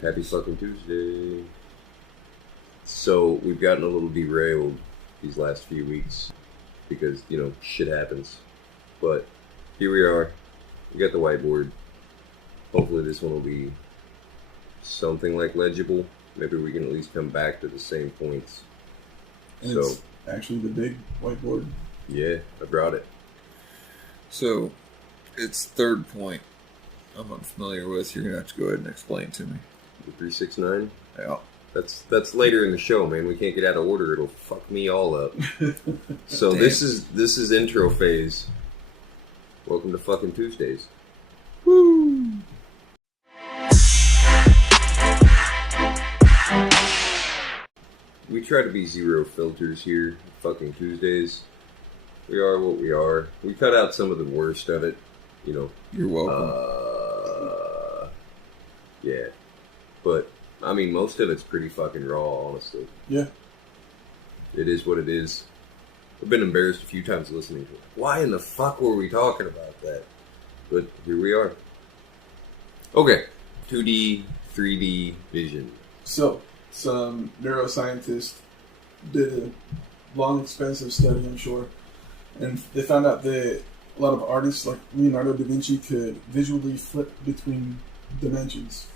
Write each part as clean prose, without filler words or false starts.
Happy fucking Tuesday. So, we've gotten a little derailed these last few weeks because, shit happens. But here we are. We got the whiteboard. Hopefully this one will be something like legible. Maybe we can at least come back to the same points. And it's actually the big whiteboard. Yeah, I brought it. So, it's third point I'm unfamiliar with. You're going to have to go ahead and explain to me. The 369? Yeah. That's later in the show, man. We can't get out of order. It'll fuck me all up. So Damn. this is intro phase. Welcome to fucking Tuesdays. Woo! We try to be zero filters here. Fucking Tuesdays. We are what we are. We cut out some of the worst of it. You're welcome. Yeah. But, most of it's pretty fucking raw, honestly. Yeah. It is what it is. I've been embarrassed a few times listening to it. Why in the fuck were we talking about that? But here we are. Okay. 2D, 3D vision. So, some neuroscientists did a long, expensive study, I'm sure, and they found out that a lot of artists, like Leonardo da Vinci, could visually flip between dimensions.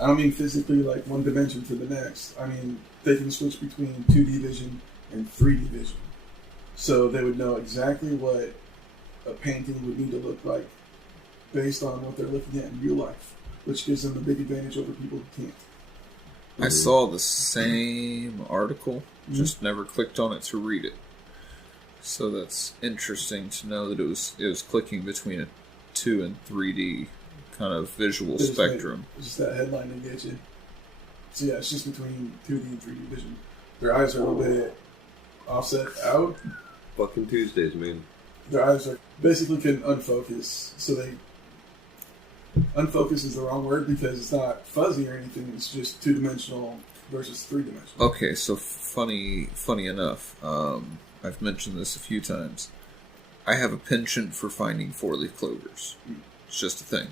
I don't mean physically like one dimension to the next. I mean, they can switch between 2D vision and 3D vision. So they would know exactly what a painting would need to look like based on what they're looking at in real life, which gives them a big advantage over people who can't. I saw the same article, just never clicked on it to read it. So that's interesting to know that it was clicking between a 2 and 3D kind of visual spectrum. It's just that headline to get you. So yeah, it's just between 2D and 3D vision. Their eyes are a little bit offset out. Fucking Tuesdays, man. Their eyes are basically can unfocus. So unfocus is the wrong word because it's not fuzzy or anything. It's just 2-dimensional versus 3-dimensional. Okay, so funny enough, I've mentioned this a few times. I have a penchant for finding 4-leaf clovers. It's just a thing.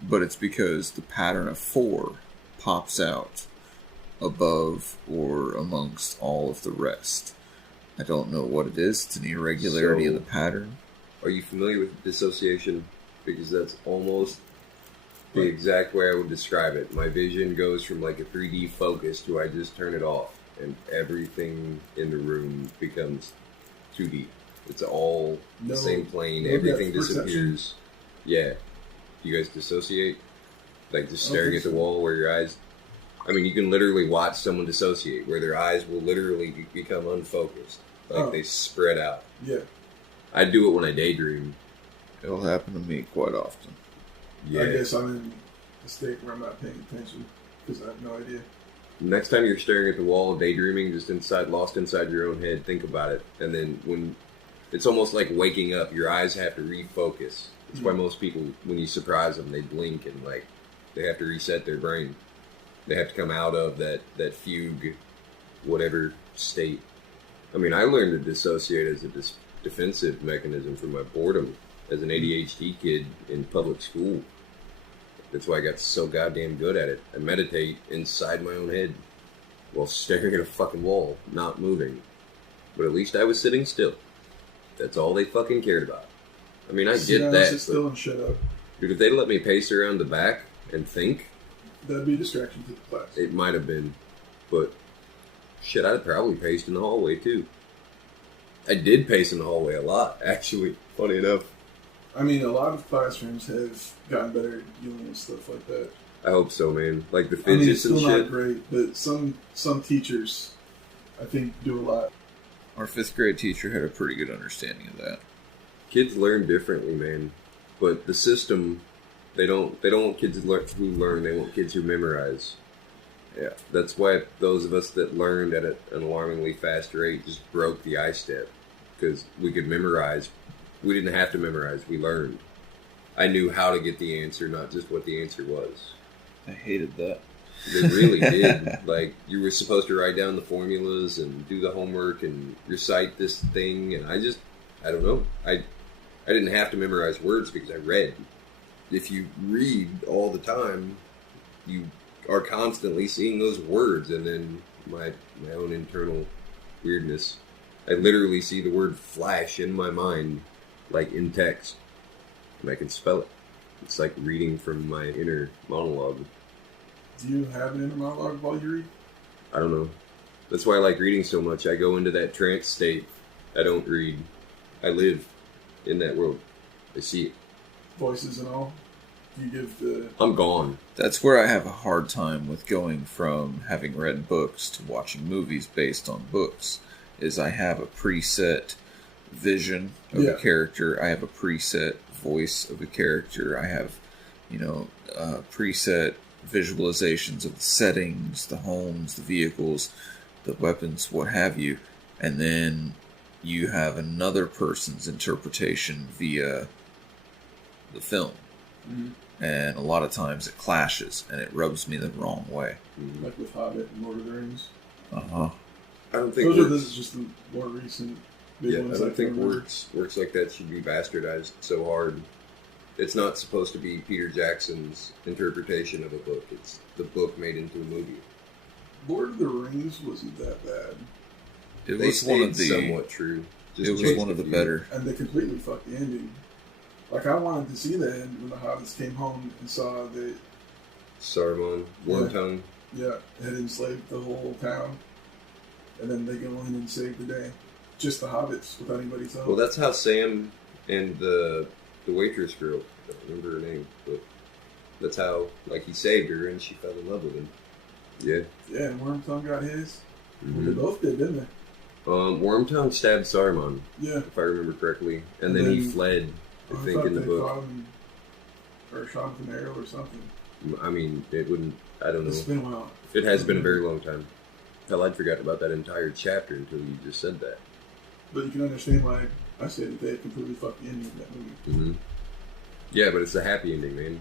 But it's because the pattern of 4 pops out above or amongst all of the rest. I don't know what it is. It's an irregularity in the pattern. Are you familiar with dissociation? Because that's almost the exact way I would describe it. My vision goes from like a 3D focus to I just turn it off and everything in the room becomes 2D. It's all the same plane. Everything disappears. Yeah. Do you guys dissociate? Like just staring at the wall where your eyes... you can literally watch someone dissociate where their eyes will literally become unfocused. Like they spread out. Yeah. I do it when I daydream. It'll happen to me quite often. Yeah. I guess I'm in a state where I'm not paying attention because I have no idea. Next time you're staring at the wall, daydreaming, just lost inside your own head, think about it. And then when it's almost like waking up, your eyes have to refocus. That's why most people, when you surprise them, they blink and they have to reset their brain. They have to come out of that fugue, whatever state. I learned to dissociate as a defensive mechanism for my boredom as an ADHD kid in public school. That's why I got so goddamn good at it. I meditate inside my own head while staring at a fucking wall, not moving. But at least I was sitting still. That's all they fucking cared about. I get that. Sit still and shut up. Dude, if they let me pace around the back and think... That'd be a distraction to the class. It might have been. But, shit, I'd probably paced in the hallway, too. I did pace in the hallway a lot, actually. Funny enough. A lot of classrooms have gotten better at dealing with stuff like that. I hope so, man. Like the fidgets and shit. It's still not great, but some teachers, I think, do a lot. Our 5th grade teacher had a pretty good understanding of that. Kids learn differently, man. But the system, they don't want kids who learn, they want kids who memorize. Yeah, that's why those of us that learned at an alarmingly fast rate just broke the I-step. Because we could memorize. We didn't have to memorize, we learned. I knew how to get the answer, not just what the answer was. I hated that. They really did. Like, you were supposed to write down the formulas and do the homework and recite this thing, and I don't know. I didn't have to memorize words because I read. If you read all the time, you are constantly seeing those words, and then my own internal weirdness. I literally see the word flash in my mind, like in text, and I can spell it. It's like reading from my inner monologue. Do you have an inner monologue while you read? I don't know. That's why I like reading so much. I go into that trance state. I don't read. I live in that world. I see it. Voices and all? Do you give the... I'm gone. That's where I have a hard time with going from having read books to watching movies based on books, is I have a preset vision of a character. I have a preset voice of a character. I have, preset visualizations of the settings, the homes, the vehicles, the weapons, what have you. And then you have another person's interpretation via the film. Mm-hmm. And a lot of times it clashes, and it rubs me the wrong way. Like with Hobbit and Lord of the Rings? Uh-huh. I don't think this is just the more recent big ones. I don't think works like that should be bastardized so hard. It's not supposed to be Peter Jackson's interpretation of a book. It's the book made into a movie. Lord of the Rings wasn't that bad. It was one of the somewhat true. It was one of the better. And they completely fucked the ending. Like, I wanted to see the end when the hobbits came home and saw that Saruman, Wormtongue. Yeah, had enslaved the whole town. And then they go in and save the day. Just the hobbits, without anybody's help. Well, that's how Sam and the waitress girl, I don't remember her name, but that's how, like, he saved her and she fell in love with him. Yeah. Yeah, and Wormtongue got his. Mm-hmm. They both did, didn't they? Wormtongue stabbed Saruman. Yeah. If I remember correctly. And then he fled, I think, in the book. Or shot with an arrow or something. I mean, it wouldn't, I don't know. It's been a while. It has been a very long time. Hell, I'd forgotten about that entire chapter until you just said that. But you can understand why I say that they completely fucked the ending of that movie. Mm-hmm. Yeah, but it's a happy ending, man.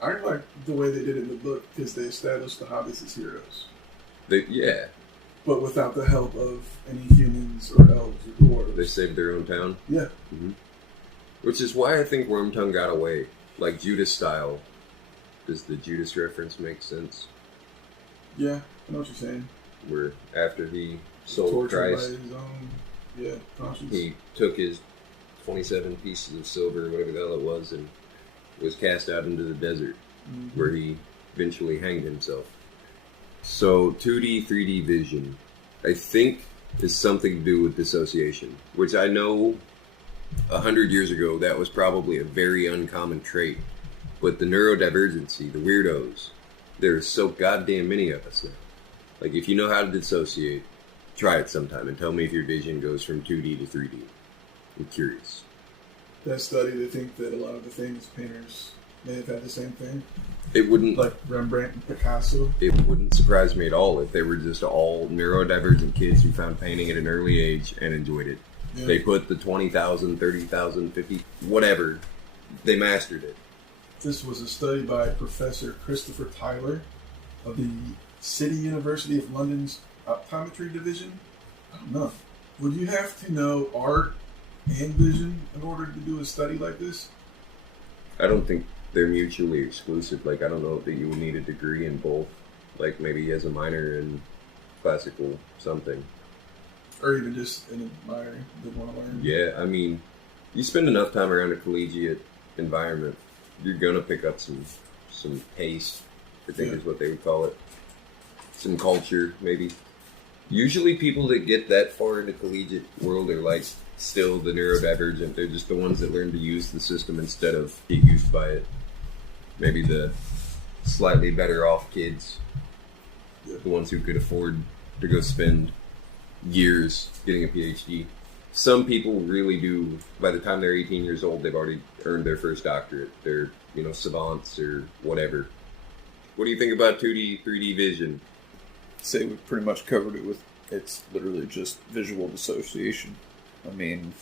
I like the way they did it in the book because they established the hobbits as heroes. Yeah. But without the help of any humans or elves or dwarves. They saved their own town? Yeah. Mm-hmm. Which is why I think Wormtongue got away. Like Judas style. Does the Judas reference make sense? Yeah, I know what you're saying. Where after he sold Christ, by his own, conscience. He took his 27 pieces of silver, whatever the hell it was, and was cast out into the desert, where he eventually hanged himself. So 2D, 3D vision, I think, is something to do with dissociation, which I know 100 years ago that was probably a very uncommon trait. But the neurodivergency, the weirdos, there's so goddamn many of us now. Like, if you know how to dissociate, try it sometime and tell me if your vision goes from 2D to 3D. I'm curious. That study, they think that a lot of the famous painters may have had the same thing. It wouldn't... Like Rembrandt and Picasso. It wouldn't surprise me at all if they were just all neurodivergent kids who found painting at an early age and enjoyed it. Yeah. They put the 20,000, 30,000, 50... whatever. They mastered it. This was a study by Professor Christopher Tyler of the City University of London's Optometry Division. I don't know. Would you have to know art and vision in order to do a study like this? I don't think they're mutually exclusive. Like, I don't know that you would need a degree in both. Like, maybe he has a minor in classical something. Or even just in a minor that want to learn. Yeah, I mean, you spend enough time around a collegiate environment, you're gonna pick up some taste, I think is what they would call it. Some culture, maybe. Usually people that get that far into collegiate world are like still the neurodivergent. They're just the ones that learn to use the system instead of get used by it. Maybe the slightly better off kids. The ones who could afford to go spend years getting a PhD. Some people really do, by the time they're 18 years old, they've already earned their first doctorate. They're, savants or whatever. What do you think about 2D, 3D vision? Say we pretty much covered it with, it's literally just visual dissociation. I mean,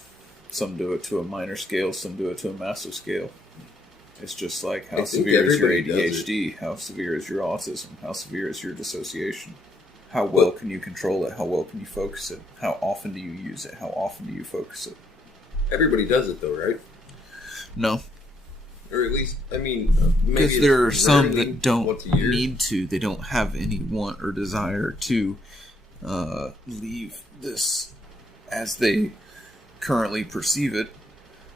some do it to a minor scale, some do it to a massive scale. It's just like how I think severe is your everybody does ADHD, how severe is your autism, how severe is your dissociation, how well can you control it, how well can you focus it, how often do you use it, how often do you focus it. Everybody does it though, right? No. Or at least, I mean, maybe Because there are some rarely that don't once a year. need to. They don't have any want or desire to leave this, as they currently perceive it,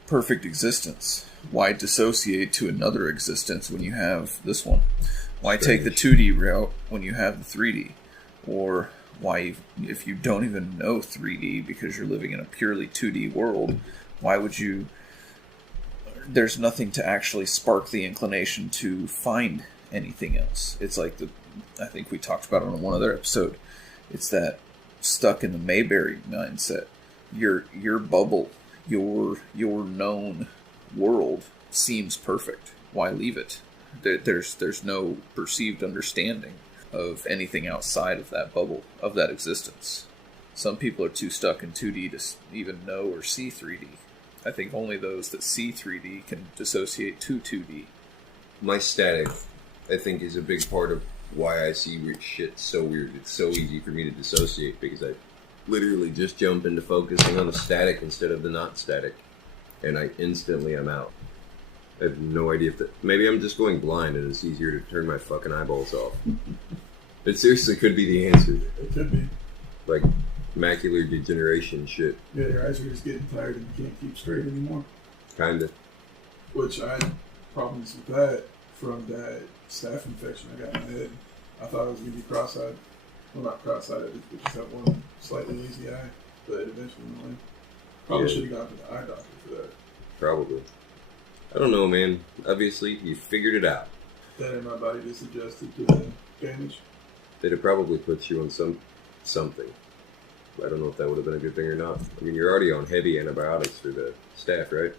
perfect existence. Why dissociate to another existence when you have this one? Why take the 2D route when you have the 3D? Or why, if you don't even know 3D because you're living in a purely 2D world, why would you... There's nothing to actually spark the inclination to find anything else. It's like I think we talked about it on one other episode. It's that stuck in the Mayberry mindset. Your bubble, your known world seems perfect. Why leave it? There's no perceived understanding of anything outside of that bubble, of that existence. Some people are too stuck in 2D to even know or see 3D. I think only those that see 3D can dissociate to 2D. My static, I think, is a big part of why I see weird shit so weird. It's so easy for me to dissociate because I literally just jump into focusing on the static instead of the not static. And I instantly am out. I have no idea if that... Maybe I'm just going blind and it's easier to turn my fucking eyeballs off. It seriously could be the answer. It could be. Like, macular degeneration shit. Yeah, your eyes are just getting tired and you can't keep straight anymore. Kinda. Which I had problems with that from that staph infection I got in my head. I thought I was going to be cross-eyed. Well, not cross-eyed, I just have one slightly lazy eye, but it eventually went. Probably should have gone to the eye doctor for that. Probably. I don't know, man. Obviously, you figured it out. Then and my body just adjusted to the damage. They'd have probably put you on something. I don't know if that would have been a good thing or not. I mean, you're already on heavy antibiotics for the staph, right?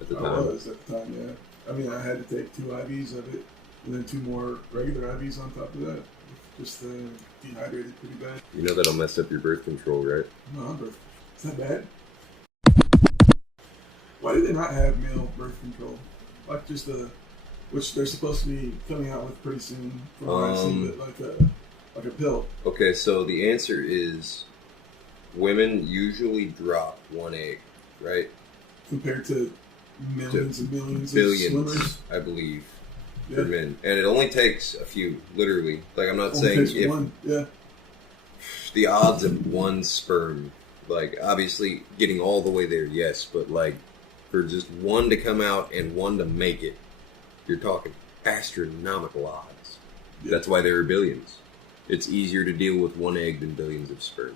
At the time. I was at the time, yeah. I mean, I had to take 2 IVs of it, and then 2 more regular IVs on top of that. Just dehydrated pretty bad. You know that'll mess up your birth control, right? No, birth. Is that bad? Why do they not have male birth control? Like just which they're supposed to be coming out with pretty soon. From what I see, but like a pill. Okay, so the answer is women usually drop 1 egg, right? Compared to millions and millions billions, of swimmers, I believe, yeah. for men, and it only takes a few, literally. Like I'm not Only saying takes if one, yeah. The odds of 1 sperm, like obviously getting all the way there, yes, but like for just 1 to come out and 1 to make it, you're talking astronomical odds. Yeah. That's why there are billions. It's easier to deal with 1 egg than billions of sperm.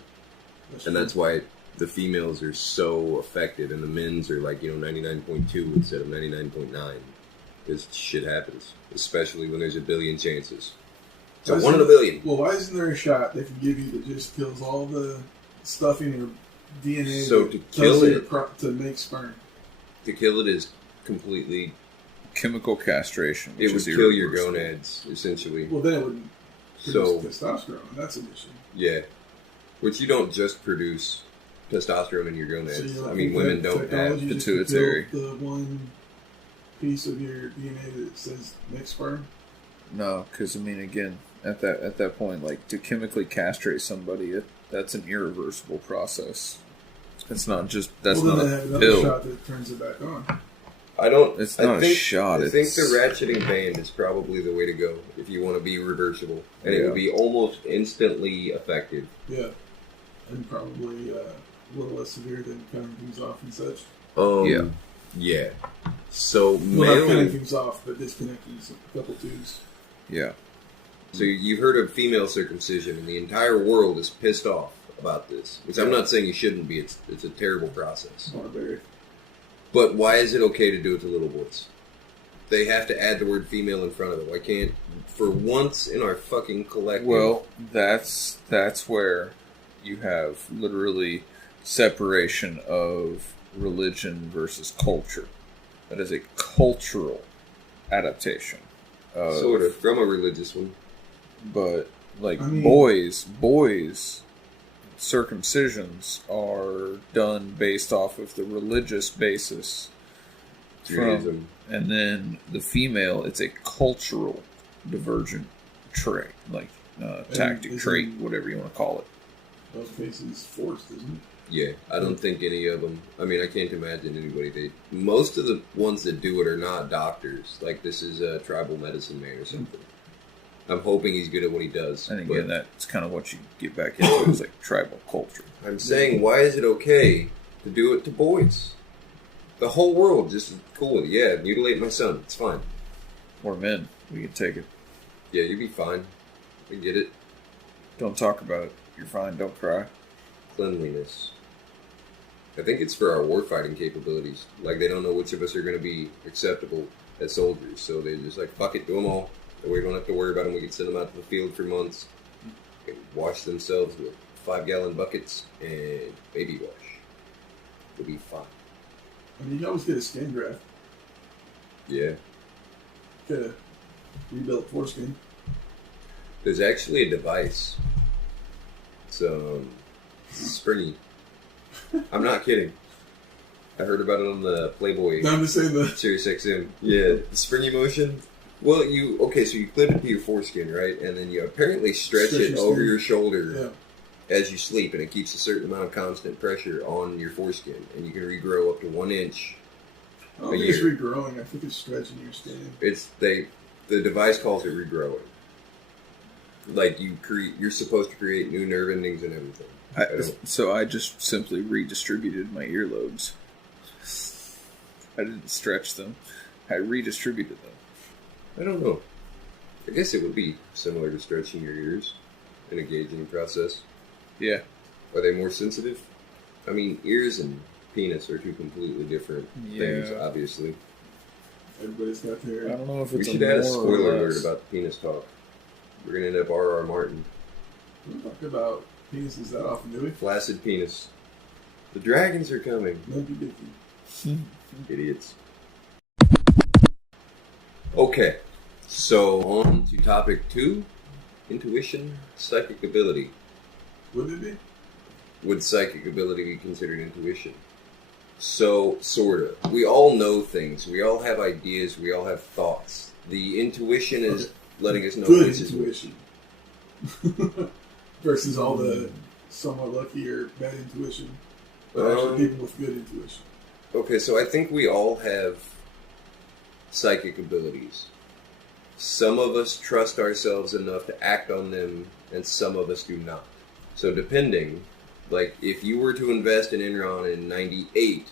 That's why the females are so affected and the men's are like, 99.2 instead of 99.9. Because shit happens. Especially when there's a billion chances. So 1 in a billion. Well, why isn't there a shot they can give you that just kills all the stuff in your DNA so to kill it, to make sperm? To kill it is completely... Chemical castration. It would kill your gonads, essentially. Well, then it wouldn't produce testosterone. That's an issue. Yeah. Which you don't just produce testosterone in your gonads. So women don't have pituitary. The one piece of your DNA that says make sperm? No, because, again, at that point, like, to chemically castrate somebody, that's an irreversible process. It's not just, that's not they have a another pill. shot that turns it back on. It's not a shot. I think the ratcheting band is probably the way to go if you want to be reversible. And it would be almost instantly effective. Yeah. And probably a little less severe than cutting things off and such. Yeah. So, not cutting things off, but disconnecting a couple tubes. Yeah. So you've heard of female circumcision, and the entire world is pissed off about this. Which I'm not saying you shouldn't be. It's a terrible process. Barbaric. But why is it okay to do it to little boys? They have to add the word female in front of it. Why can't, for once in our fucking collective... Well, that's where you have literally separation of religion versus culture. That is a cultural adaptation. Sort of, from a religious one. But, boys, circumcisions are done based off of the religious basis Judaism. And then the female, it's a cultural divergent trait, like tactic trait, whatever you want to call it. Those cases forced, isn't it? Yeah, I don't think any of them. I mean, I can't imagine anybody. Most of the ones that do it are not doctors. Like, this is a tribal medicine man or something. I'm hoping he's good at what he does. And again, that's kind of what you get back into is like tribal culture. I'm saying, why is it okay to do it to boys? The whole world just is cool with it. Yeah, mutilate my son. It's fine. Or men. We can take it. Yeah, you'd be fine. We get it. Don't talk about it. You're fine. Don't cry. Cleanliness. I think it's for our warfighting capabilities. Like, they don't know which of us are going to be acceptable as soldiers, so they're just like, fuck it, do them all. And we don't have to worry about them. We can send them out to the field for months. They can wash themselves with 5-gallon buckets and baby wash. It'll be fine. I mean, you can always get a skin graft. Yeah. Get a rebuilt foreskin. There's actually a device. It's springy. I'm not kidding. I heard about it on the Playboy No, I'm just saying that. Sirius XM. Yeah, the springy motion. Well, so you clip it to your foreskin, right? And then you apparently stretch it over your shoulder as you sleep, and it keeps a certain amount of constant pressure on your foreskin, and you can regrow up to 1 inch. I don't think it's regrowing. I think it's stretching your skin. The device calls it regrowing. Like, you're supposed to create new nerve endings and everything. So I just simply redistributed my earlobes. I didn't stretch them. I redistributed them. I don't know. I guess it would be similar to stretching your ears in a gauging process. Yeah. Are they more sensitive? I mean, ears and penis are two completely different things, obviously. Everybody's got their... I don't know if it's we should add a spoiler alert about the penis talk. We're going to end up R.R. Martin. We don't talk about penises that often, do we? Flaccid penis. The dragons are coming. Lumpy dicky. Idiots. Okay, so on to topic 2. Intuition, psychic ability. Would it be? Would psychic ability be considered intuition? So, sort of. We all know things. We all have ideas. We all have thoughts. The intuition is letting us know good this intuition. Versus all the somewhat lucky or bad intuition. But actually people with good intuition. Okay, so I think we all have psychic abilities. Some of us trust ourselves enough to act on them, and some of us do not. So depending, like, if you were to invest in Enron in 98,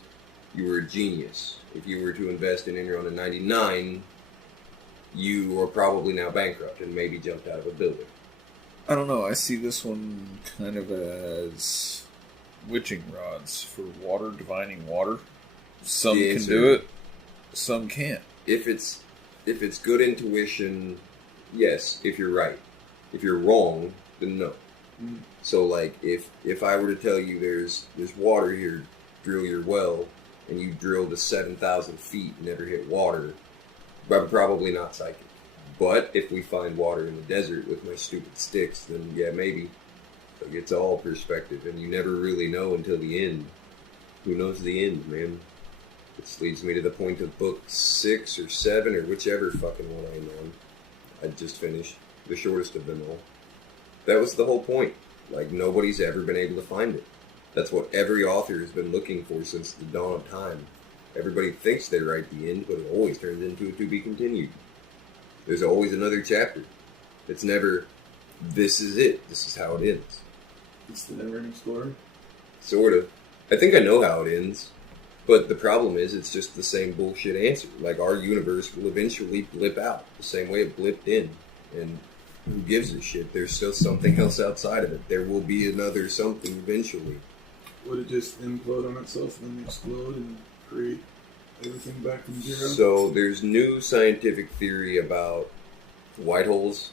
you were a genius. If you were to invest in Enron in 99, you were probably now bankrupt and maybe jumped out of a building. I don't know. I see this one kind of as witching rods for water, divining water. Some can do it, some can't. If it's good intuition, yes, if you're right. If you're wrong, then no. Mm. So, like, if I were to tell you there's water here, drill your well, and you drill to 7,000 feet and never hit water, I'm probably not psychic. But if we find water in the desert with my stupid sticks, then yeah, maybe. Like, it's all perspective, and you never really know until the end. Who knows the end, man? This leads me to the point of book 6 or 7 or whichever fucking one I'm on. I just finished. The shortest of them all. That was the whole point. Like, nobody's ever been able to find it. That's what every author has been looking for since the dawn of time. Everybody thinks they write the end, but it always turns into a to be continued. There's always another chapter. It's never, this is it. This is how it ends. It's the never-ending story. Sort of. I think I know how it ends. But the problem is, it's just the same bullshit answer. Like, our universe will eventually blip out, the same way it blipped in. And who gives a shit? There's still something else outside of it. There will be another something eventually. Would it just implode on itself and then explode and create everything back from zero? So, there's new scientific theory about white holes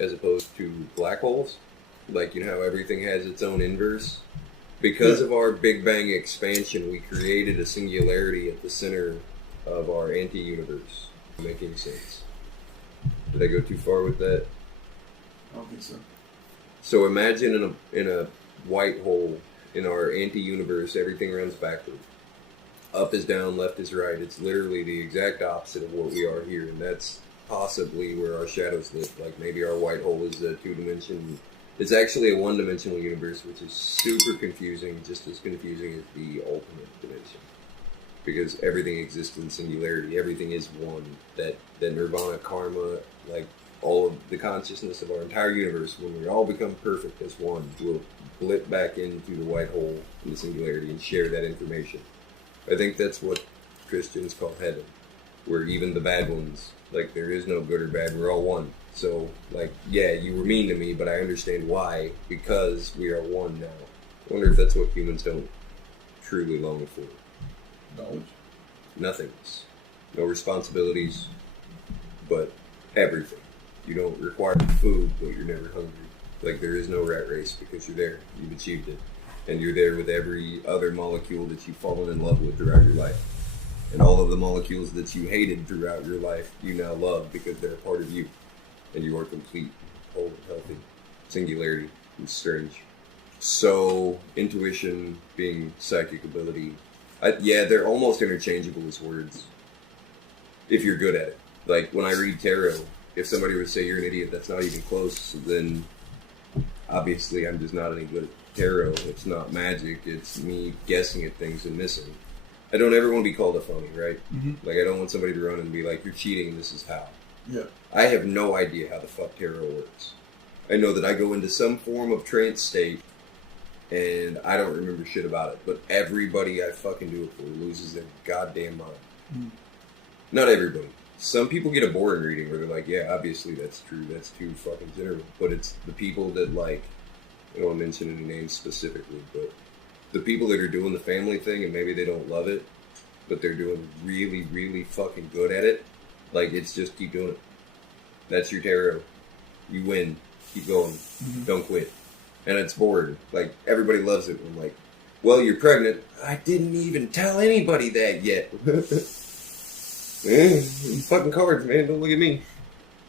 as opposed to black holes. Like, you know how everything has its own inverse? Because of our Big Bang expansion, we created a singularity at the center of our anti-universe. Making sense. Did I go too far with that? I don't think so. So imagine in a white hole in our anti-universe, everything runs backward. up is down, left is right. It's literally the exact opposite of what we are here, and that's possibly where our shadows live. Like maybe our white hole is a 2-dimension. It's actually a 1-dimensional universe, which is super confusing, just as confusing as the ultimate dimension. Because everything exists in singularity. Everything is one. That nirvana, karma, like all of the consciousness of our entire universe, when we all become perfect as one, will blip back into the white hole in the singularity and share that information. I think that's what Christians call heaven, where even the bad ones, like there is no good or bad, we're all one. So, like, yeah, you were mean to me, but I understand why, because we are one now. I wonder if that's what humans don't truly long for. Knowledge? Nothingness. No responsibilities, but everything. You don't require food, but you're never hungry. Like, there is no rat race because you're there. You've achieved it. And you're there with every other molecule that you've fallen in love with throughout your life. And all of the molecules that you hated throughout your life, you now love because they're a part of you. And you are complete, whole, and healthy. Singularity. It's strange. So, intuition being psychic ability. Yeah, they're almost interchangeable as words. If you're good at it. Like, when I read tarot, if somebody would say you're an idiot, that's not even close, then obviously I'm just not any good at tarot. It's not magic. It's me guessing at things and missing. I don't ever want to be called a phony, right? Mm-hmm. Like, I don't want somebody to run and be like, you're cheating, this is how. Yeah. I have no idea how the fuck tarot works. I know that I go into some form of trance state, and I don't remember shit about it. But everybody I fucking do it for loses their goddamn mind. Mm. Not everybody. Some people get a boring reading where they're like, yeah, obviously that's true. That's too fucking general. But it's the people that, like, I don't want to mention any names specifically, but the people that are doing the family thing and maybe they don't love it, but they're doing really, really fucking good at it. Like, it's just keep doing it. That's your tarot. You win. Keep going. Mm-hmm. Don't quit. And it's boring. Like, everybody loves it. I'm like, well, you're pregnant. I didn't even tell anybody that yet. Man, fucking cards, man. Don't look at me.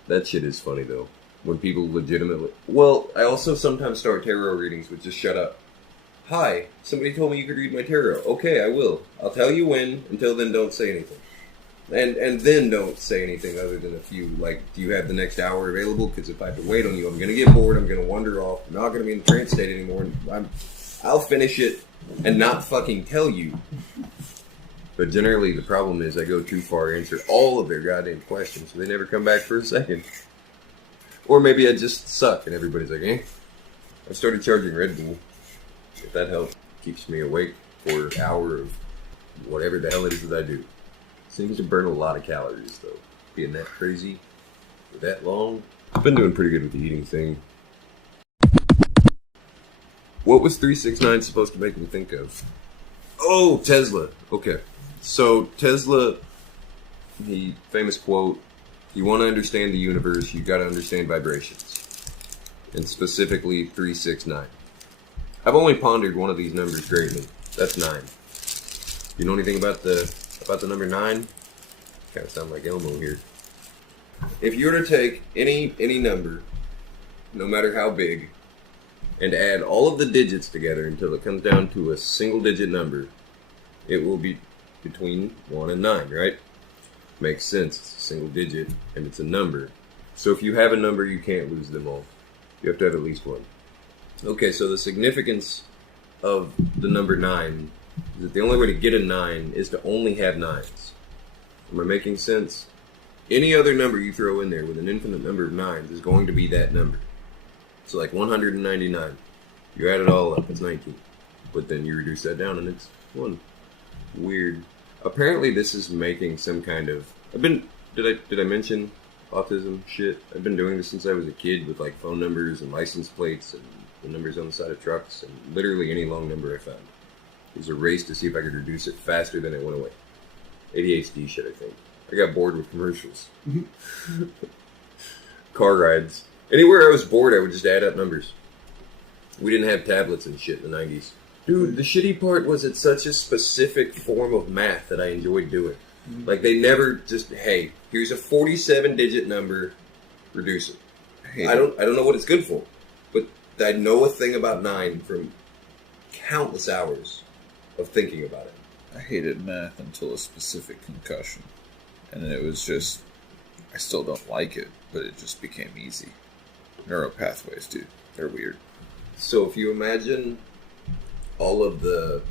That shit is funny, though. When people legitimately... Well, I also sometimes start tarot readings with just shut up. Hi, somebody told me you could read my tarot. Okay, I will. I'll tell you when. Until then, don't say anything. And then don't say anything other than a few, like, do you have the next hour available? Because if I have to wait on you, I'm going to get bored, I'm going to wander off, I'm not going to be in the trance state anymore, and I'll finish it and not fucking tell you. But generally, the problem is I go too far, answer all of their goddamn questions, so they never come back for a second. Or maybe I just suck, and everybody's like, eh. I started charging Red Bull. If that helps, keeps me awake for an hour of whatever the hell it is that I do. Seems to burn a lot of calories, though. Being that crazy for that long. I've been doing pretty good with the eating thing. What was 369 supposed to make me think of? Oh, Tesla. Okay. So, Tesla, the famous quote, you want to understand the universe, you got to understand vibrations. And specifically, 369. I've only pondered one of these numbers greatly. That's 9. You know anything about the number 9? Kind of sound like Elmo here. If you were to take any number, no matter how big, and add all of the digits together until it comes down to a single digit number, it will be between 1 and 9, right? Makes sense. It's a single digit, and it's a number. So if you have a number, you can't lose them all. You have to have at least one. Okay, so the significance of the number 9 is that the only way to get a 9 is to only have 9s. Am I making sense? Any other number you throw in there with an infinite number of 9s is going to be that number. So like 199. You add it all up, it's 19. But then you reduce that down and it's 1. Weird. Apparently this is making some kind of... Did I mention autism shit? I've been doing this since I was a kid with like phone numbers and license plates and the numbers on the side of trucks and literally any long number I found. It was a race to see if I could reduce it faster than it went away. ADHD shit, I think. I got bored with commercials. Car rides. Anywhere I was bored, I would just add up numbers. We didn't have tablets and shit in the 90s. Dude, the shitty part was it's such a specific form of math that I enjoyed doing. Mm-hmm. Like, they never just, hey, here's a 47-digit number, reduce it. I don't know what it's good for, but I know a thing about 9 from countless hours of thinking about it. I hated math until a specific concussion. And then it was just, I still don't like it, but it just became easy. Neural pathways, dude. They're weird. So if you imagine all of the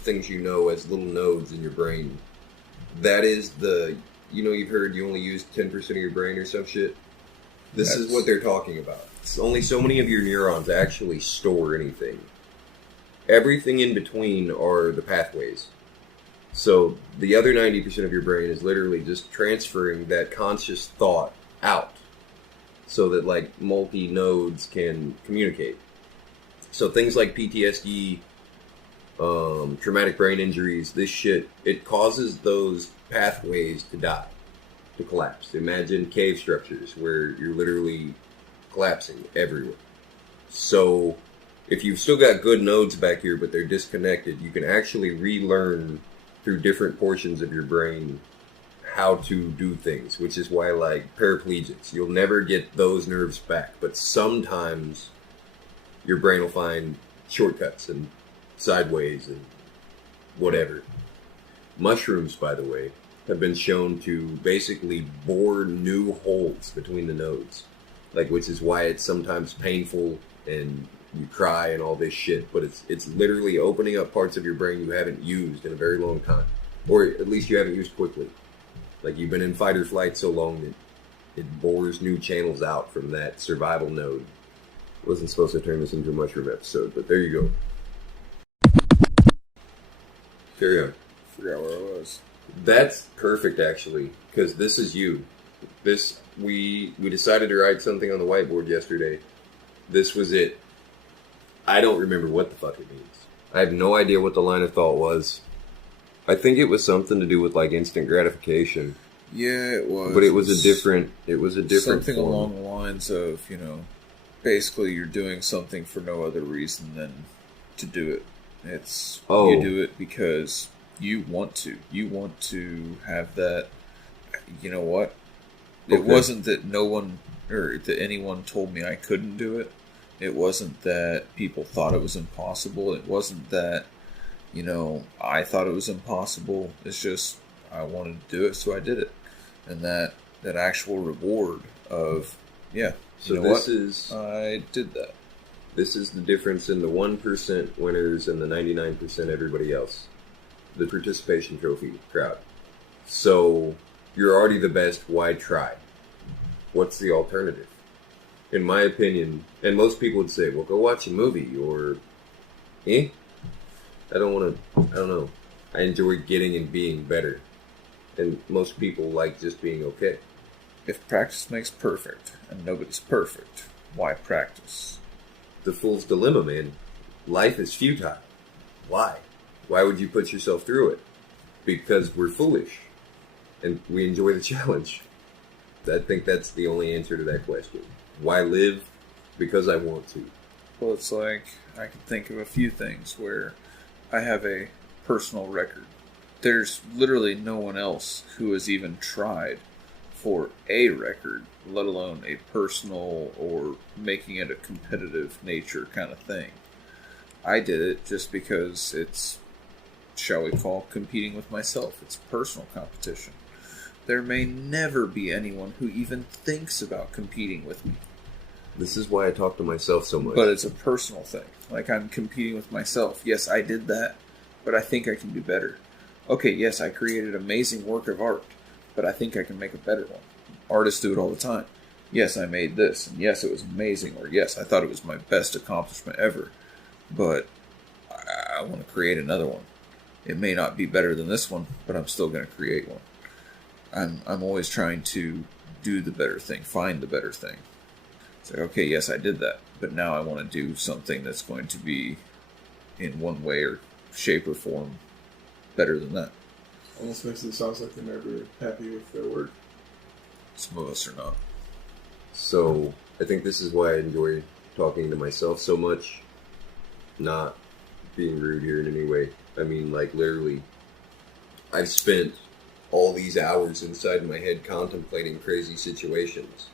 things you know as little nodes in your brain, that is you've heard you only use 10% of your brain or some shit. This is what they're talking about. It's only so many of your neurons actually store anything. Everything in between are the pathways. So the other 90% of your brain is literally just transferring that conscious thought out so that like multi-nodes can communicate. So things like PTSD, traumatic brain injuries, this shit, it causes those pathways to die, to collapse. Imagine cave structures where you're literally collapsing everywhere. So if you've still got good nodes back here but they're disconnected, you can actually relearn through different portions of your brain how to do things, which is why like paraplegics, you'll never get those nerves back, but sometimes your brain will find shortcuts and sideways and whatever. Mushrooms, by the way, have been shown to basically bore new holes between the nodes, like, which is why it's sometimes painful and you cry and all this shit, but it's literally opening up parts of your brain you haven't used in a very long time, or at least you haven't used quickly. Like, you've been in fight or flight so long that it bores new channels out from that survival node. Wasn't supposed to turn this into a mushroom episode, but there you go. Carry on. Forgot where I was. That's perfect, actually, because this is you. We decided to write something on the whiteboard yesterday. This was it. I don't remember what the fuck it means. I have no idea what the line of thought was. I think it was something to do with like instant gratification. Yeah, it was. But it was a different something form. Along the lines of, basically you're doing something for no other reason than to do it. You do it because you want to. You want to have that. You know what? It wasn't that no one or that anyone told me I couldn't do it. It wasn't that people thought it was impossible. It wasn't that, I thought it was impossible. It's just I wanted to do it, so I did it. And that actual reward of, yeah, I did that. This is the difference in the 1% winners and the 99% everybody else. The participation trophy crowd. So, you're already the best, why try? What's the alternative? In my opinion, and most people would say, well, go watch a movie, or, I don't know. I enjoy getting and being better. And most people like just being okay. If practice makes perfect, and nobody's perfect, why practice? The fool's dilemma, man. Life is futile. Why? Why would you put yourself through it? Because we're foolish. And we enjoy the challenge. I think that's the only answer to that question. Why live? Because I want to. Well, it's like, I can think of a few things where I have a personal record. There's literally no one else who has even tried for a record, let alone a personal or making it a competitive nature kind of thing. I did it just because it's, shall we call, competing with myself. It's personal competition. There may never be anyone who even thinks about competing with me. This is why I talk to myself so much. But it's a personal thing. Like, I'm competing with myself. Yes, I did that, but I think I can do better. Okay, yes, I created an amazing work of art, but I think I can make a better one. Artists do it all the time. Yes, I made this, and yes, it was amazing, or yes, I thought it was my best accomplishment ever, but I want to create another one. It may not be better than this one, but I'm still going to create one. I'm always trying to do the better thing, find the better thing. It's like, okay, yes, I did that, but now I want to do something that's going to be, in one way or shape or form, better than that. Almost makes it sound like they're never happy with their work. Some of us are not. So, I think this is why I enjoy talking to myself so much. Not being rude here in any way. I mean, like, literally, I've spent all these hours inside my head contemplating crazy situations.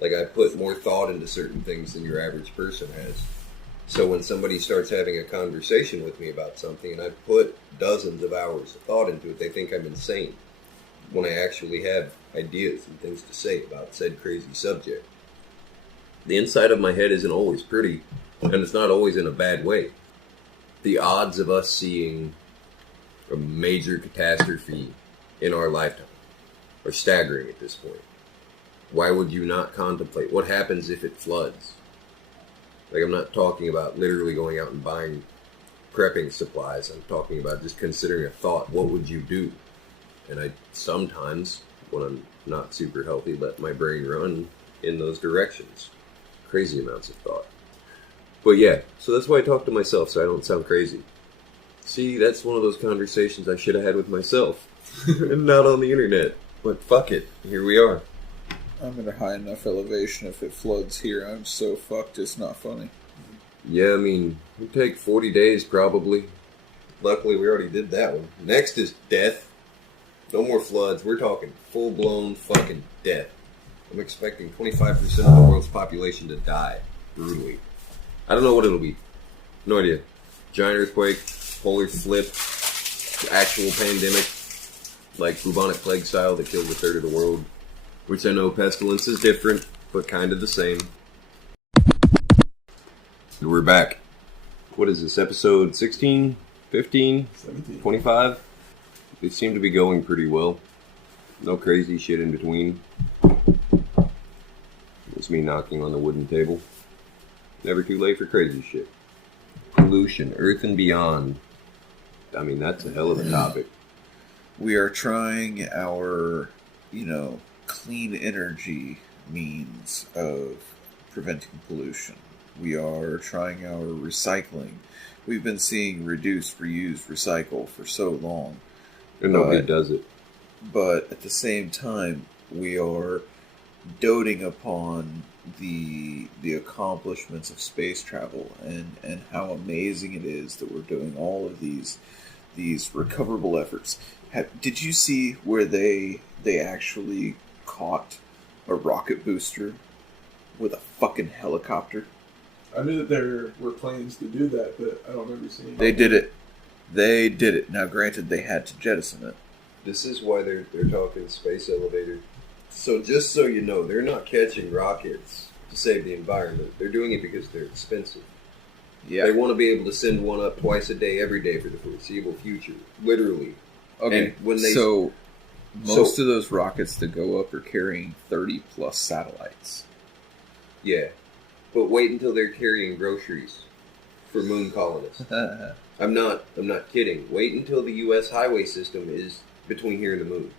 Like, I put more thought into certain things than your average person has. So when somebody starts having a conversation with me about something and I put dozens of hours of thought into it, they think I'm insane when I actually have ideas and things to say about said crazy subject. The inside of my head isn't always pretty, and it's not always in a bad way. The odds of us seeing a major catastrophe in our lifetime are staggering at this point. Why would you not contemplate what happens if it floods? Like, I'm not talking about literally going out and buying prepping supplies. I'm talking about just considering a thought. What would you do? And I sometimes, when I'm not super healthy, let my brain run in those directions. Crazy amounts of thought. But yeah, so that's why I talk to myself, so I don't sound crazy. See, that's one of those conversations I should have had with myself. And not on the internet. But fuck it, here we are. I'm at a high enough elevation. If it floods here, I'm so fucked, it's not funny. Yeah, I mean, it would take 40 days probably. Luckily, we already did that one. Next is death. No more floods. We're talking full-blown fucking death. I'm expecting 25% of the world's population to die brutally. I don't know what it'll be. No idea. Giant earthquake, polar flip, actual pandemic, like bubonic plague style that killed a third of the world. Which I know pestilence is different, but kind of the same. We're back. What is this, episode 16, 15, 17. 25? They seem to be going pretty well. No crazy shit in between. It's me knocking on the wooden table. Never too late for crazy shit. Pollution, Earth and beyond. I mean, that's a hell of a topic. We are trying our, clean energy means of preventing pollution. We are trying our recycling. We've been seeing reduce, reuse, recycle for so long. And nobody does it. But at the same time, we are doting upon the accomplishments of space travel and how amazing it is that we're doing all of these recoverable efforts. Did you see where they actually caught a rocket booster with a fucking helicopter? I knew that there were plans to do that, but I don't remember seeing They did it. They did it. Now, granted, they had to jettison it. This is why they're talking space elevator. So just so you know, they're not catching rockets to save the environment. They're doing it because they're expensive. Yeah. They want to be able to send one up twice a day, every day for the foreseeable future. Literally. Okay, And when they, most of those rockets that go up are carrying 30 plus satellites. Yeah. But wait until they're carrying groceries for moon colonists. I'm not kidding. Wait until the U.S. highway system is between here and the moon.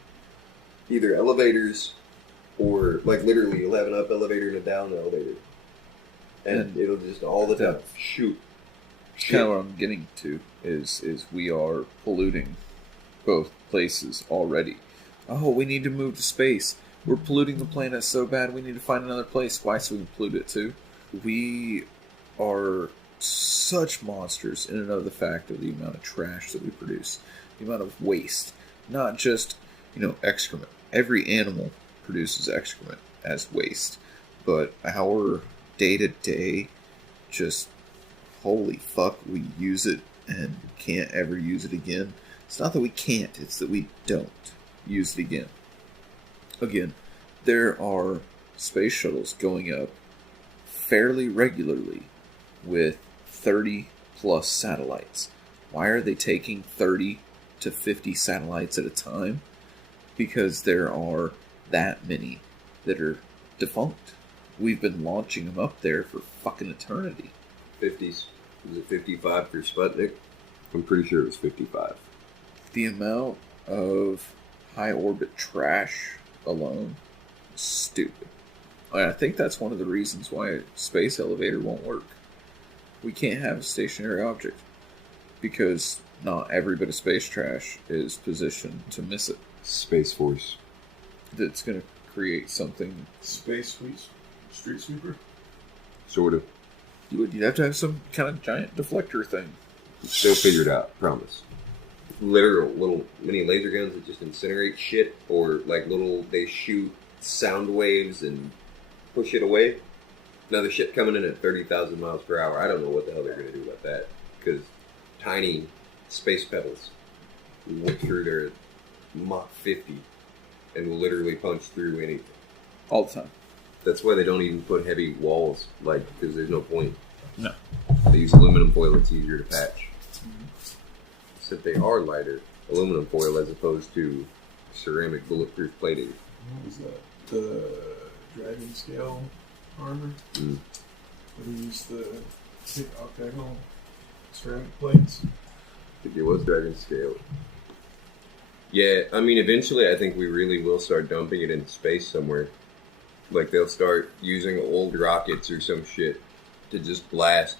Either elevators or, like, literally, you'll have an up elevator and a down elevator. And it'll just all the time shoot. Kind of what I'm getting to is we are polluting both places already. Oh, we need to move to space. We're polluting the planet so bad we need to find another place. Why? So we can pollute it too. We are such monsters in and of the fact of the amount of trash that we produce, the amount of waste, not just excrement. Every animal produces excrement as waste, but our day-to-day, just holy fuck, we use it and can't ever use it again. It's not that we can't, it's that we don't use it again. Again, there are space shuttles going up fairly regularly with 30 plus satellites. Why are they taking 30 to 50 satellites at a time? Because there are that many that are defunct. We've been launching them up there for fucking eternity. 50s. Was it 55 for Sputnik? I'm pretty sure it was 55. The amount of high orbit trash alone is stupid. I think that's one of the reasons why a space elevator won't work. We can't have a stationary object because not every bit of space trash is positioned to miss it. Space Force. That's going to create something. Space street sweeper? Sort of. You'd have to have some kind of giant deflector thing. They'll figure it out, promise. Literal little mini laser guns that just incinerate shit, or like they shoot sound waves and push it away. Now, the shit coming in at 30,000 miles per hour, I don't know what the hell they're going to do about that. Because tiny space pebbles will whip through there at Mach 50 and will literally punch through anything. All the time. That's why they don't even put heavy walls, because there's no point. No. They use aluminum foil, it's easier to patch. Except they are lighter aluminum foil as opposed to ceramic bulletproof plating. What was that? The dragon scale armor? Mm. Where they use the thick octagonal ceramic plates? I think it was Dragon Scale. Yeah, I mean, eventually I think we really will start dumping it into space somewhere. Like, they'll start using old rockets or some shit to just blast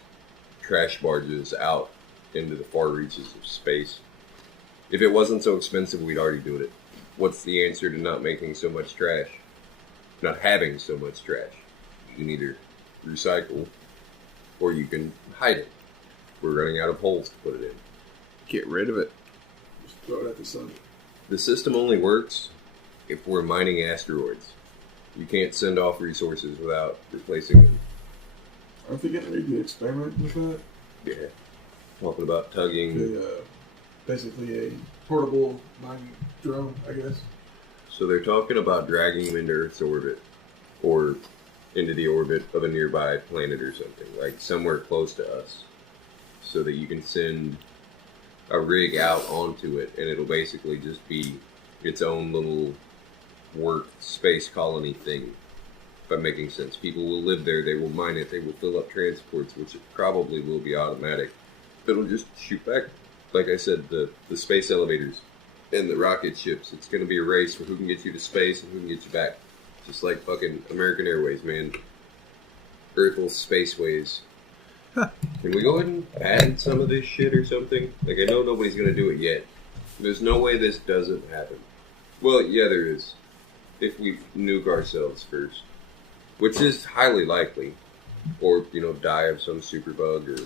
trash barges out into the far reaches of space. If it wasn't so expensive, we'd already do it. What's the answer to not making so much trash? Not having so much trash. You can either recycle, or you can hide it. We're running out of holes to put it in. Get rid of it. Just throw it at the sun. The system only works if we're mining asteroids. You can't send off resources without replacing them. Aren't they getting ready to experiment with that? Yeah. Talking about tugging. Basically a portable mining drone, I guess. So they're talking about dragging them into Earth's orbit. Or into the orbit of a nearby planet or something. Like somewhere close to us. So that you can send a rig out onto it. And it'll basically just be its own little work space colony thing. If I'm making sense. People will live there, they will mine it, they will fill up transports, which probably will be automatic. It'll just shoot back. Like I said, the space elevators and the rocket ships, it's going to be a race for who can get you to space and who can get you back. Just like fucking American Airways, man. Earth's Spaceways. Can we go ahead and patent some of this shit or something? Like, I know nobody's going to do it yet. There's no way this doesn't happen. Well, yeah, there is. If we nuke ourselves first. Which is highly likely. Or, die of some superbug, or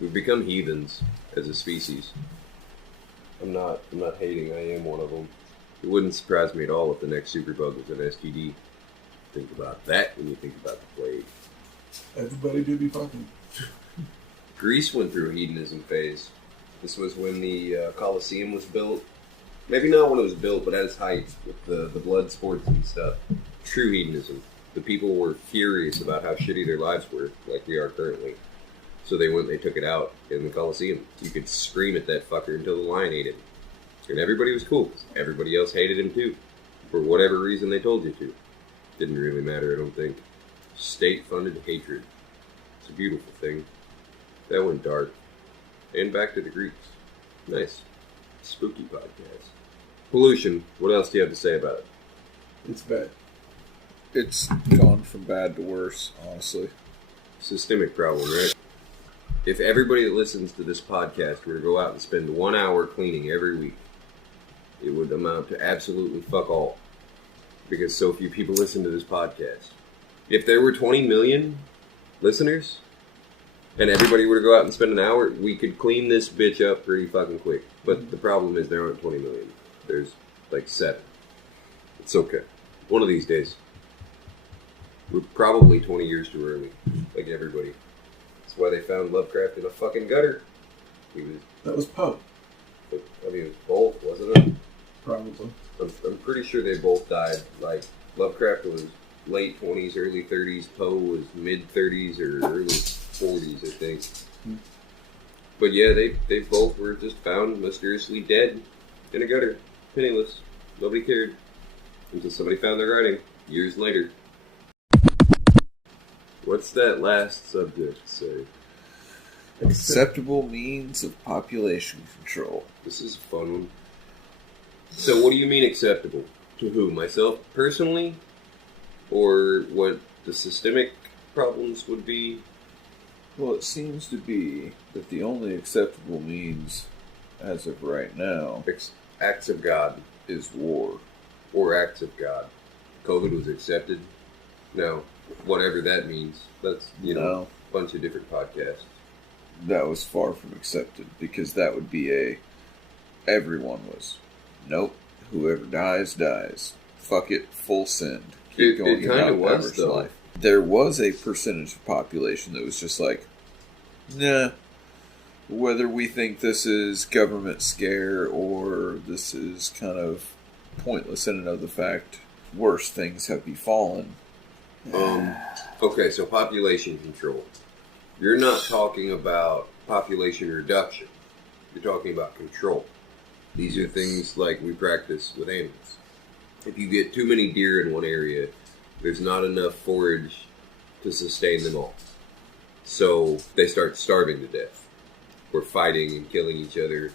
we've become heathens as a species. I'm not hating, I am one of them. It wouldn't surprise me at all if the next superbug was an STD. Think about that when you think about the plague. Everybody do be fucking. Greece went through a hedonism phase. This was when the Colosseum was built. Maybe not when it was built, but at its height, with the blood sports and stuff. True hedonism. The people were furious about how shitty their lives were, like we are currently. So they took it out in the Colosseum. You could scream at that fucker until the lion ate him. And everybody was cool, 'cause everybody else hated him too. For whatever reason they told you to. Didn't really matter, I don't think. State-funded hatred. It's a beautiful thing. That went dark. And back to the Greeks. Nice. Spooky podcast. Pollution. What else do you have to say about it? It's bad. It's gone from bad to worse, honestly. Systemic problem, right? If everybody that listens to this podcast were to go out and spend 1 hour cleaning every week, it would amount to absolutely fuck all. Because so few people listen to this podcast. If there were 20 million listeners, and everybody were to go out and spend an hour, we could clean this bitch up pretty fucking quick. But the problem is there aren't 20 million. There's like 7. It's okay. One of these days. We're probably 20 years too early, like everybody. That's why they found Lovecraft in a fucking gutter. That was Poe. It was both, wasn't it? Probably. I'm pretty sure they both died. Like, Lovecraft was late 20s, early 30s. Poe was mid 30s or early 40s, I think. But yeah, they both were just found mysteriously dead in a gutter, penniless. Nobody cared until somebody found their writing years later. What's that last subject say? Acceptable means of population control. This is a fun one. So what do you mean acceptable? To who? Myself personally? Or what the systemic problems would be? Well, it seems to be that the only acceptable means, as of right now, Acts of God. is war. Or acts of God. COVID was accepted? No. Whatever that means. That's, No. a bunch of different podcasts. That was far from accepted, because that would be everyone was, nope, whoever dies, dies. Fuck it, full send. Keep going It kind of about was, average though. life. There was a percentage of population that was just like, nah, whether we think this is government scare or this is kind of pointless in and of the fact, worse things have befallen. Okay, so population control. You're not talking about population reduction. You're talking about control. These are things like we practice with animals. If you get too many deer in one area, there's not enough forage to sustain them all. So they start starving to death. Or fighting and killing each other.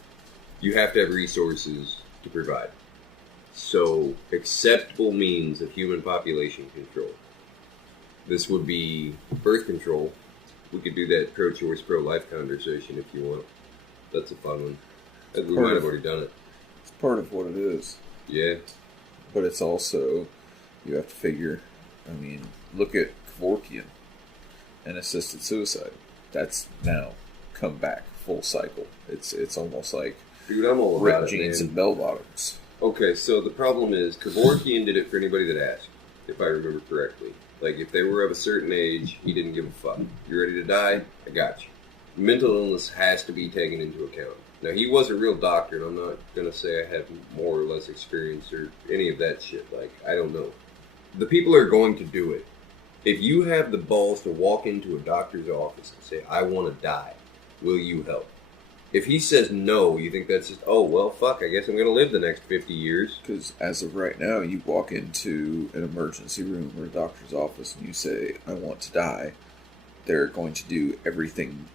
You have to have resources to provide. So, acceptable means of human population control. This would be birth control. We could do that pro-choice, pro-life conversation if you want. That's a fun one. We might have already done it. It's part of what it is. Yeah. But it's also, you have to figure, I mean, look at Kevorkian and assisted suicide. That's now come back full cycle. It's almost like Dude, I'm all about ripped it, jeans man. and bell bottoms. Okay, so the problem is Kevorkian did it for anybody that asked, if I remember correctly. Like, if they were of a certain age, he didn't give a fuck. You ready to die? I got you. Mental illness has to be taken into account. Now, he was a real doctor, and I'm not going to say I have more or less experience or any of that shit. Like, I don't know. The people are going to do it. If you have the balls to walk into a doctor's office and say, I want to die, will you help? If he says no, you think that's just, oh, well, fuck, I guess I'm going to live the next 50 years. Because as of right now, you walk into an emergency room or a doctor's office and you say, I want to die, they're going to do everything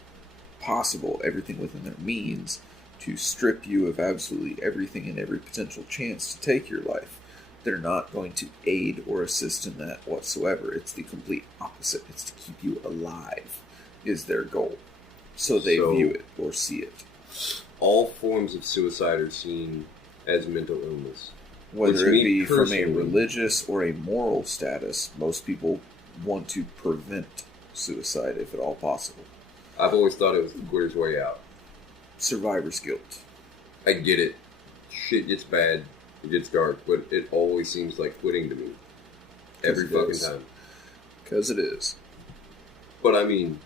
possible, everything within their means, to strip you of absolutely everything and every potential chance to take your life. They're not going to aid or assist in that whatsoever. It's the complete opposite. It's to keep you alive is their goal. So they view it or see it. All forms of suicide are seen as mental illness. Whether it be from a religious or a moral status, most people want to prevent suicide if at all possible. I've always thought it was the quitter's way out. Survivor's guilt. I get it. Shit gets bad. It gets dark. But it always seems like quitting to me. Every fucking time. Because it is. But I mean,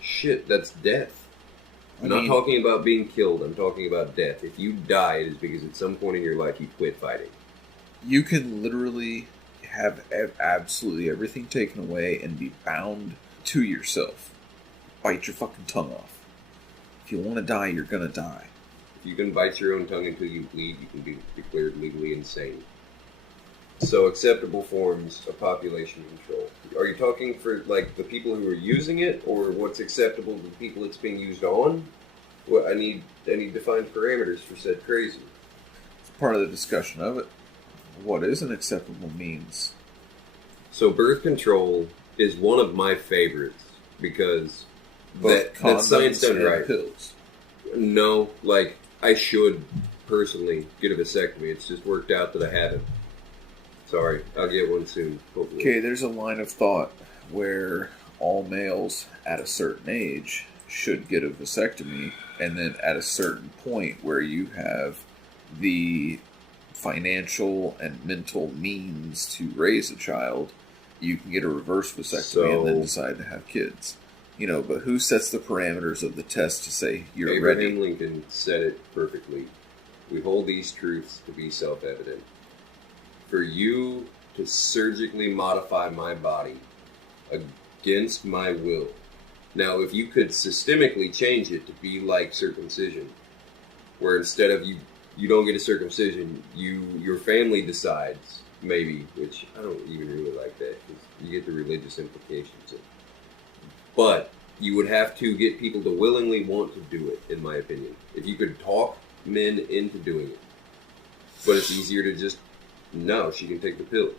shit, that's death. I'm not talking about being killed. I'm talking about death. If you die, it is because at some point in your life you quit fighting. You can literally have absolutely everything taken away and be bound to yourself. Bite your fucking tongue off. If you want to die, you're going to die. If you can bite your own tongue until you bleed, you can be declared legally insane. So, acceptable forms of population control. Are you talking for, like, the people who are using it, or what's acceptable to the people it's being used on? Well, I need defined parameters for said crazy. It's part of the discussion of it. What is an acceptable means? So, birth control is one of my favorites, because that's science done right. Pills. No, like, I should personally get a vasectomy. It's just worked out that I haven't. Sorry, I'll get one soon, hopefully. Okay, there's a line of thought where all males at a certain age should get a vasectomy, and then at a certain point where you have the financial and mental means to raise a child, you can get a reverse vasectomy and then decide to have kids. You know, but who sets the parameters of the test to say you're ready? Abraham Lincoln said it perfectly. We hold these truths to be self-evident. For you to surgically modify my body against my will. Now, if you could systemically change it to be like circumcision, where instead of you don't get a circumcision, your family decides, maybe, which I don't even really like that, because you get the religious implications of it. But you would have to get people to willingly want to do it, in my opinion. If you could talk men into doing it. But it's easier to just, no, she can take the pill.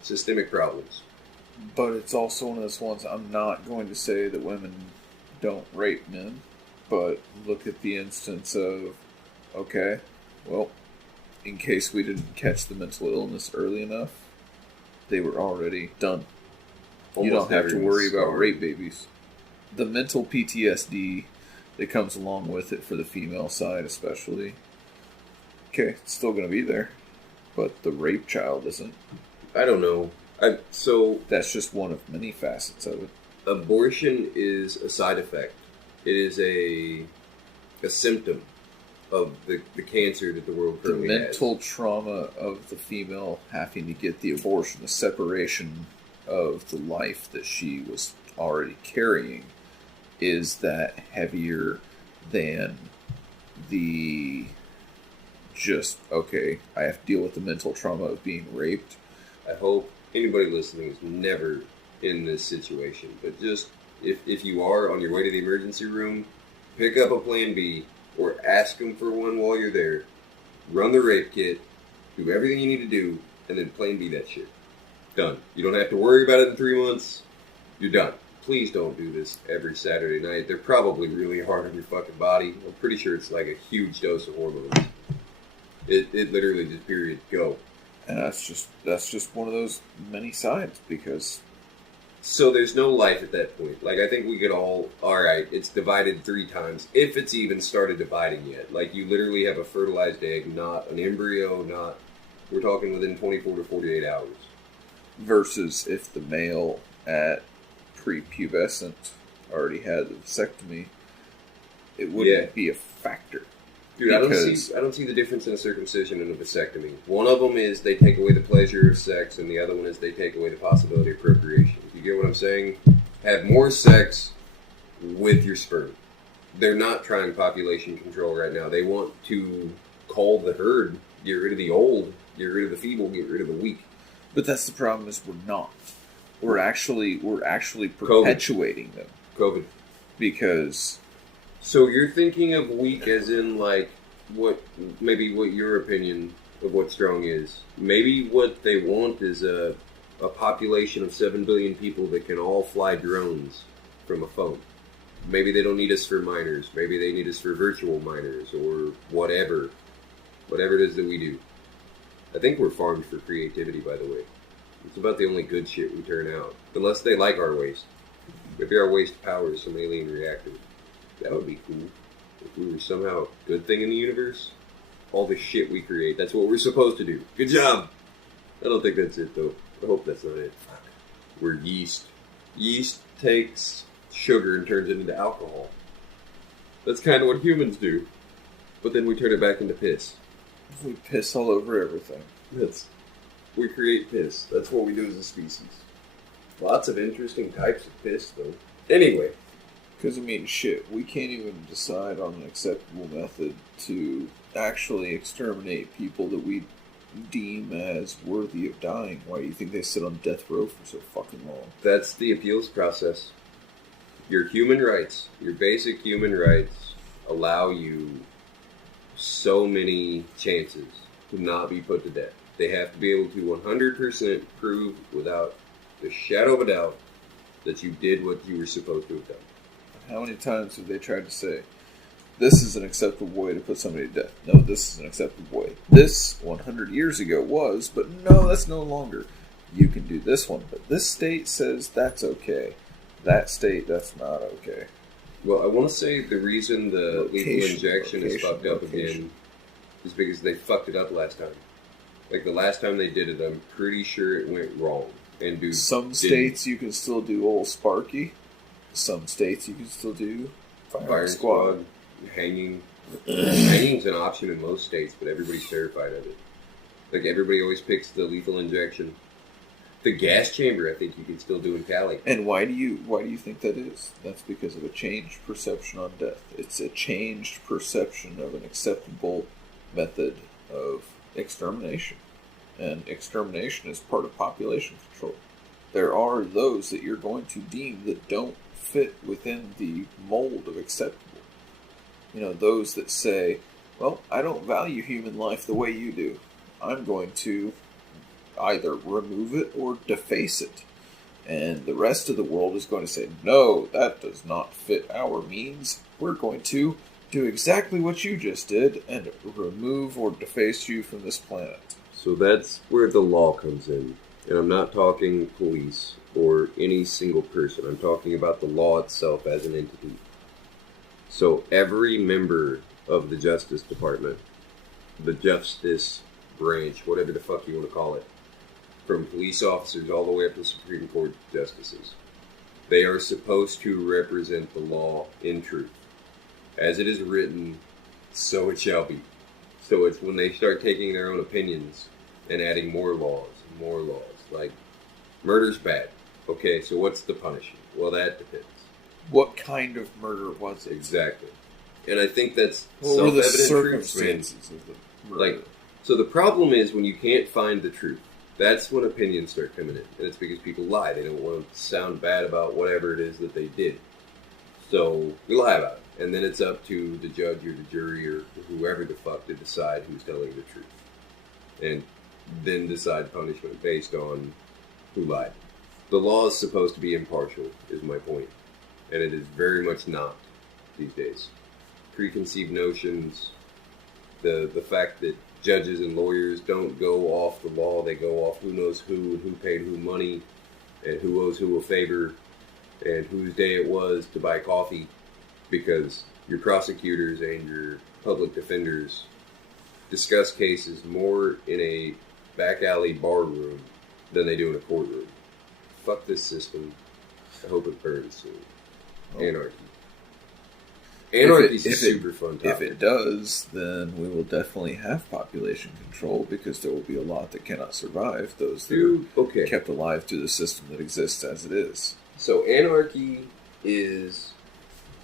Systemic problems. But it's also one of those ones, I'm not going to say that women don't rape men, but look at the instance of, okay, well, in case we didn't catch the mental illness early enough, they were already done. You don't have to worry about rape babies. The mental PTSD that comes along with it for the female side especially, okay, it's still going to be there. But the rape child isn't. I don't know. So That's just one of many facets of it. abortion is a side effect. It is a symptom of the cancer that the world The currently mental trauma of the female having to get the abortion, the separation of the life that she was already carrying, is that heavier than the just, okay, I have to deal with the mental trauma of being raped. I hope anybody listening is never in this situation, but just if you are on your way to the emergency room, pick up a plan B or ask them for one while you're there. Run the rape kit, do everything you need to do, and then plan B that shit. Done. You don't have to worry about it in 3 months. You're done. Please don't do this every Saturday night. They're probably really hard on your fucking body. I'm pretty sure it's like a huge dose of hormones. It literally just period go. And that's just one of those many sides, because So there's no life at that point. Like, I think we could alright, it's divided 3 times, if it's even started dividing yet. Like, you literally have a fertilized egg, not an embryo, we're talking within 24 to 48 hours. versus if the male at prepubescent already had the vasectomy, it wouldn't be a factor. Dude, I don't see the difference in a circumcision and a vasectomy. One of them is they take away the pleasure of sex, and the other one is they take away the possibility of procreation. You get what I'm saying? Have more sex with your sperm. They're not trying population control right now. They want to cull the herd, get rid of the old, get rid of the feeble, get rid of the weak. But that's the problem, is we're not. We're actually perpetuating them. COVID. Because So you're thinking of weak as in like what your opinion of what strong is. Maybe what they want is a population of 7 billion people that can all fly drones from a phone. Maybe they don't need us for minors. Maybe they need us for virtual minors or whatever. Whatever it is that we do. I think we're farmed for creativity, by the way. It's about the only good shit we turn out. Unless they like our waste. Maybe our waste powers some alien reactor. That would be cool. If we were somehow a good thing in the universe. All the shit we create. That's what we're supposed to do. Good job! I don't think that's it, though. I hope that's not it. We're yeast. Yeast takes sugar and turns it into alcohol. That's kind of what humans do. But then we turn it back into piss. we piss all over everything. We create piss. That's what we do as a species. Lots of interesting types of piss, though. Anyway. Because, I mean, shit, we can't even decide on an acceptable method to actually exterminate people that we deem as worthy of dying. Why do you think they sit on death row for so fucking long? That's the appeals process. Your human rights, your basic human rights, allow you so many chances to not be put to death. They have to be able to 100% prove without the shadow of a doubt that you did what you were supposed to have done. How many times have they tried to say, this is an acceptable way to put somebody to death? No, this is an acceptable way. This, 100 years ago, was, but no, that's no longer. You can do this one, but this state says that's okay. That state, that's not okay. Well, I want to say the reason the lethal injection is fucked up again is because they fucked it up last time. Like, the last time they did it, I'm pretty sure it went wrong. And dude, some states you can still do old Sparky. Some states you can still do Fire Squad. Hanging. Hanging's an option in most states, but everybody's terrified of it. Like, everybody always picks the lethal injection. The gas chamber, I think you can still do in Cali. And why do you think that is? That's because of a changed perception on death. It's a changed perception of an acceptable method of extermination. And extermination is part of population control. There are those that you're going to deem that don't fit within the mold of acceptable. You know, those that say, well, I don't value human life the way you do. I'm going to either remove it or deface it. And the rest of the world is going to say, no, that does not fit our means. We're going to do exactly what you just did and remove or deface you from this planet. So that's where the law comes in. And I'm not talking police or any single person. I'm talking about the law itself as an entity. So every member of the Justice Department, the Justice Branch, whatever the fuck you want to call it, from police officers all the way up to Supreme Court justices. They are supposed to represent the law in truth. As it is written, so it shall be. So it's when they start taking their own opinions and adding more laws and more laws. Like, murder's bad. Okay, so what's the punishment? Well, that depends. What kind of murder was it? Exactly. And I think that's What were the self-evident circumstances of the murder? Like, so the problem is when you can't find the truth. That's when opinions start coming in. And it's because people lie. They don't want to sound bad about whatever it is that they did. So we lie about it. And then it's up to the judge or the jury or whoever the fuck to decide who's telling the truth. And then decide punishment based on who lied. The law is supposed to be impartial, is my point. And it is very much not these days. Preconceived notions, the fact that judges and lawyers don't go off the law, they go off who knows who and who paid who money and who owes who a favor and whose day it was to buy coffee, because your prosecutors and your public defenders discuss cases more in a back alley bar room than they do in a courtroom. Fuck this system. I hope it burns soon. Anarchy. Anarchy's a super fun topic. If it does, then we will definitely have population control, because there will be a lot that cannot survive. Those that are kept alive through the system that exists as it is. So anarchy is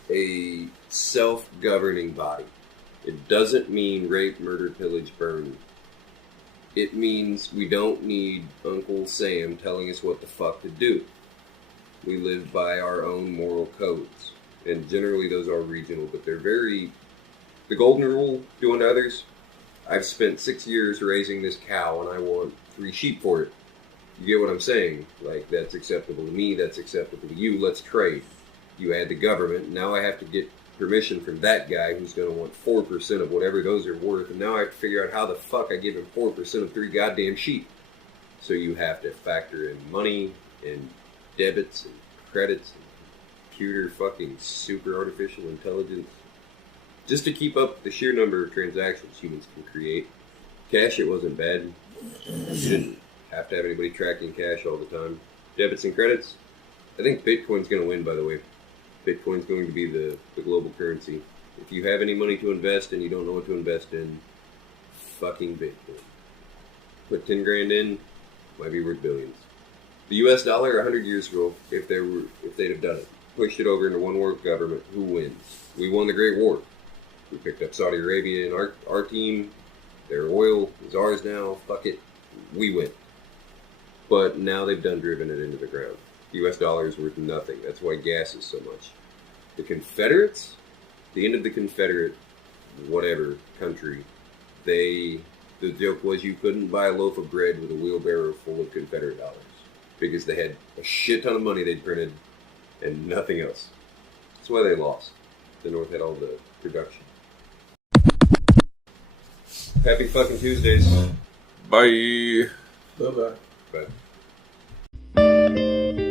a self-governing body. It doesn't mean rape, murder, pillage, burn. It means we don't need Uncle Sam telling us what the fuck to do. We live by our own moral codes. And generally those are regional, but they're very... The golden rule, do unto others. I've spent 6 years raising this cow and I want 3 sheep for it. You get what I'm saying? Like, that's acceptable to me, that's acceptable to you, let's trade. You add the government, now I have to get permission from that guy who's going to want 4% of whatever those are worth, and now I have to figure out how the fuck I give him 4% of 3 goddamn sheep. So you have to factor in money and debits and credits and computer fucking super artificial intelligence just to keep up the sheer number of transactions humans can create. Cash, it wasn't bad. You didn't have to have anybody tracking cash all the time. Debits and credits, I think Bitcoin's going to win, by the way. Bitcoin's going to be the global currency. If you have any money to invest and you don't know what to invest in, fucking Bitcoin. Put 10 grand in, might be worth billions. The US dollar 100 years ago, if they'd have done it, pushed it over into one world government, who wins? We won the Great War. We picked up Saudi Arabia and our team. Their oil is ours now. Fuck it. We win. But now they've driven it into the ground. The US dollar is worth nothing. That's why gas is so much. The Confederates, the end of the Confederate, whatever country, the joke was you couldn't buy a loaf of bread with a wheelbarrow full of Confederate dollars. Because they had a shit ton of money they'd printed and nothing else. That's why they lost. The North had all the production. Happy fucking Tuesdays. Bye. Bye-bye. Bye.